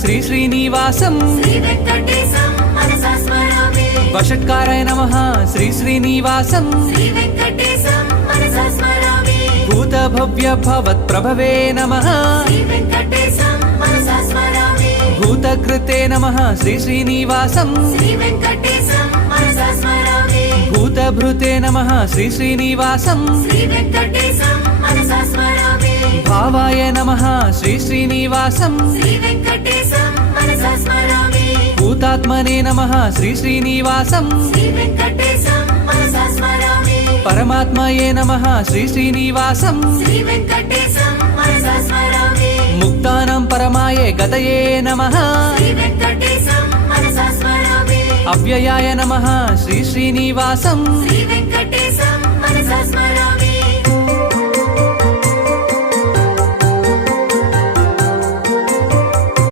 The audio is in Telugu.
శ్రీ శ్రీనివాసం శ్రీ వెంకటేశం మనసా స్మరామి వషట్కారాయ నమః శ్రీ శ్రీనివాసం శ్రీ వెంకటేశం మనసా స్మరామి భూత భవ్య భవత్ ప్రభవే నమః శ్రీ వెంకటేశం మనసా స్మరామి భూతకృతే నమః శ్రీ శ్రీనివాసం శ్రీ వెంకటేశం మనసా స్మరామి భూతభృతే నమః శ్రీ శ్రీనివాసం శ్రీ వెంకటేశం మనసా స్మరామి భావాయ నమః శ్రీ శ్రీనివాసం శ్రీ వెంకటేశం మనసా స్మరామి భూతాత్మనే నమః శ్రీ శ్రీనివాసం శ్రీ వెంకటేశం మనసా స్మరామి పరమాత్మయే నమః శ్రీ శ్రీనివాసం శ్రీ వెంకటేశం మనసా స్మరామి ముక్తానం పరమాయే గతయే నమః శ్రీ వెంకటేశం మనసా స్మరామి అవ్యయాయ నమః శ్రీ శ్రీనివాసం శ్రీ వెంకటేశం మనసా స్మరామి